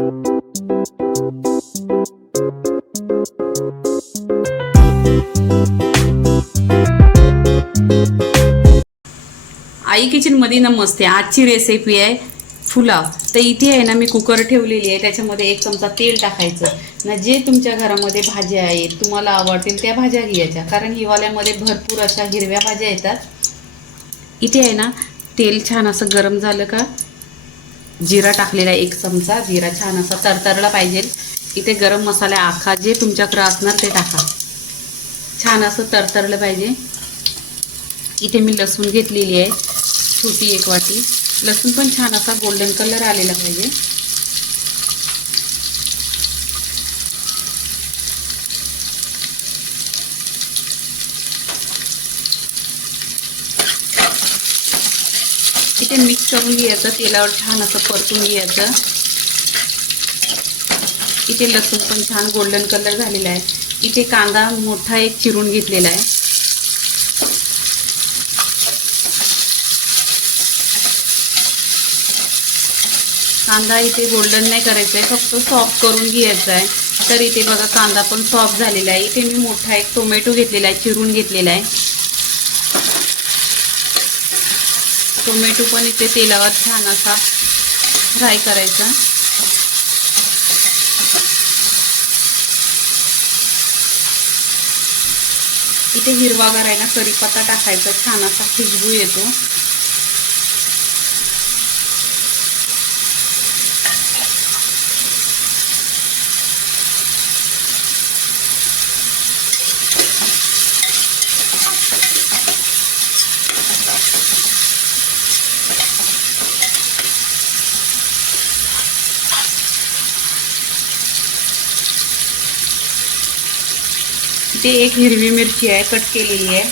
आई kitchen मध्ये नमस्ते। आजची recipe आहे पुलाव। तर इथे आहे ना मी कुकर ठेवलेली आहे, त्याच्यामध्ये 1 चमचा तेल टाकायचं ना। जे तुमच्या घरामध्ये भाज्या आहेत तुम्हाला आवडतील त्या भाज्या घ्यायच्या, कारण हिवाळ्यामध्ये भरपूर अशा हिरव्या भाज्या येतात। इथे आहे ना तेल छान असं गरम झालं का जिरा टाकलेला आहे 1 चमचा। जिरा छान असा तरतरला पाहिजे। इथे गरम मसाला आखा जे तुमच्याकडे असणार ते टाका, छान असं तरतरलं पाहिजे। इथे मी लसूण घेतलेली आहे छोटी 1 वाटी। लसूण पण छान असा गोल्डन कलर आलेला पाहिजे। इथे मिक्स करून घ्यायचं, तेलावर छान असं परतून घ्यायचं। इथे लसूण पण छान गोल्डन कलर झालेला आहे। इथे कांदा मोठा 1 चिरून घेतलेला आहे। कांदा इथे गोल्डन नाही करायचा आहे, फक्त सॉफ्ट करून घ्यायचा आहे। तर इथे बघा कांदा पण सॉफ्ट झालेला आहे। इथे मी मोठा 1 टोमॅटो घेतलेला आहे, चिरून घेतलेला आहे। टोमॅटो पण इथे तेलावर छान असा फ्राय करायचा। इथे हिरवागार आहे ना कढीपत्ता टाकायचा, छान असा खुशबू येतो। इथे 1 हिरवी मिरची आहे कट केलेली आहे।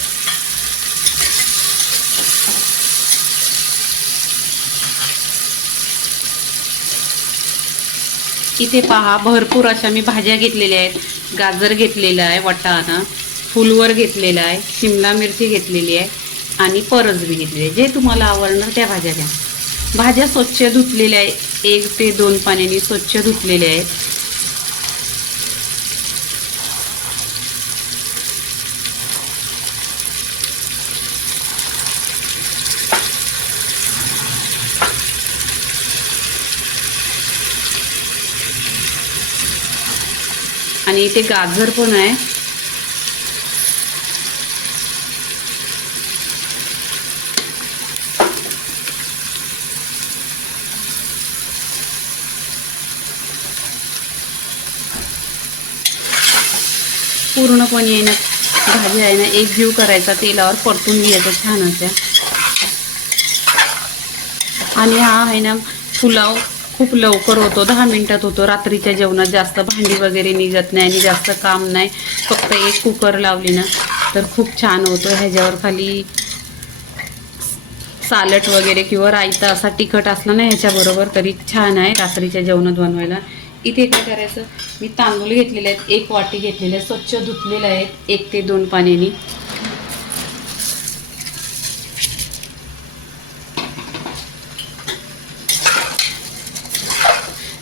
इथे पहा भरपूर अशा मी भाज्या घेतलेल्या आहेत। गाजर घेतलेला आहे, वाटाणा, फुलवर घेतलेला आहे, शिमला मिरची घेतलेली आहे आणि परसबी घेतलेली आहे। जे तुम्हाला आवडणार त्या भाज्या घ्या। भाज्या स्वच्छ धुतलेल्या आहे, 1 ते 2 पाण्याने स्वच्छ धुतलेल्या आहेत। आणि इथे गाजर पण आहे। पूर्णपणे आहे ना भाजी आहे ना एकजीव करायचा, तेलावर परतून घ्यायचं छान असं। आणि हा आहे ना पुलाव खूप लवकर होतो, 10 मिनिटात होतो। रात्रीच्या जेवणात जास्त भांडी वगैरे निघत नाही आणि जास्त काम नाही। फक्त 1 कुकर लावली ना तर खूप छान होतो। ह्याच्यावर खाली सालड वगैरे किंवा रायता असा तिखट असला ना ह्याच्याबरोबर तरी छान आहे रात्रीच्या जेवणात बनवायला। इथे काय करायचं, मी तांदूळ घेतलेले आहेत 1 वाटी घेतलेले, स्वच्छ धुतलेले आहेत 1 ते 2 पाण्याने।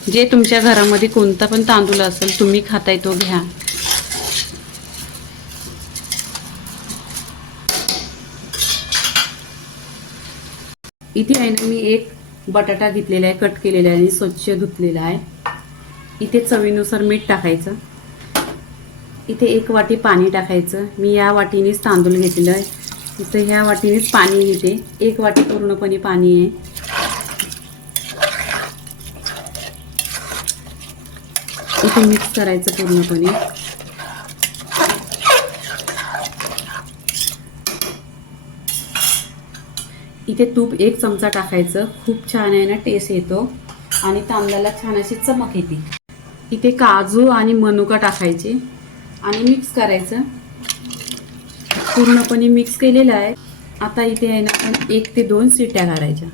जे तुमच्या घरामध्ये कोणता पण तांदूळ असेल तुम्ही खाताय तो घ्या। इथे आहे ना मी 1 बटाटा घेतलेला आहे, कट केलेला आहे आणि स्वच्छ धुतलेला आहे। इथे चवीनुसार मीठ टाकायचं। इथे 1 वाटी पाणी टाकायचं। मी या वाटीनेच तांदूळ घेतलेलं आहे, इथे ह्या वाटीनेच पाणी घेते। 1 वाटी पूर्णपणे पाणी आहे। इथे मिक्स करायचं पूर्णपणे। इथे तूप 1 चमचा टाकायचं, खूप छान आहे ना टेस्ट येतो आणि तांदळाला छान अशी चमक येते। इथे काजू आणि मनुका टाकायचे आणि मिक्स करायचं। पूर्णपणे मिक्स केलेलं आहे। आता इथे आहे ना आपण 1 ते 2 शिट्ट्या काढायच्या।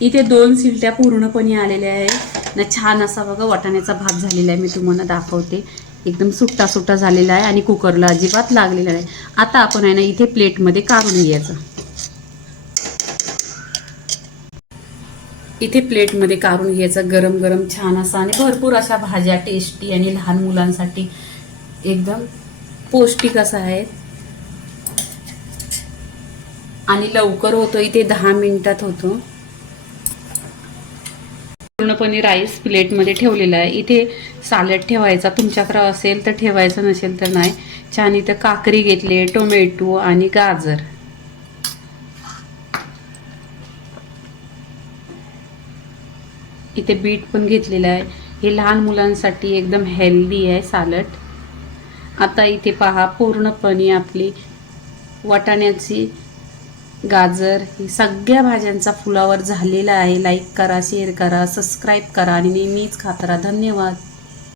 इथे 2 शिट्ट्या पूर्णपणे आलेल्या आहेत ना, छान असा बघा वाटाण्याचा भात झालेला आहे। मी तुम्हाला दाखवते, एकदम सुट्टा सुट्टा झालेला आहे आणि कुकरला अजिबात लागलेला नाही। आता आपण आहे ना इथे प्लेटमध्ये काढून घ्यायचं। इथे प्लेटमध्ये काढून घ्यायचं गरम गरम छान असा, आणि भरपूर अशा भाज्या टेस्टी आणि लहान मुलांसाठी एकदम पौष्टिक असा आहे आणि लवकर होतो. इथे 10 मिनिटात होतो. पूर्णपणे राईस प्लेटमध्ये ठेवलेला आहे. इथे सॅलड ठेवायचा तुमच्याकडे असेल तर ठेवायचं, नसेल तर नाही. छान इथं काकडी घेतली, टोमॅटो आणि गाजर. इथे बीट पण घेतलेलं आहे. हे लहान मुलांसाठी एकदम हेल्दी आहे सॅलड. आता इथे पहा पूर्णपणे आपली वाटाण्याची, गाजर, ही सगळ्या भाज्यांचा फुलावर झालेला आहे. लाईक करा, शेअर करा, सबस्क्राईब करा आणि नेहमीच खात राहा. धन्यवाद.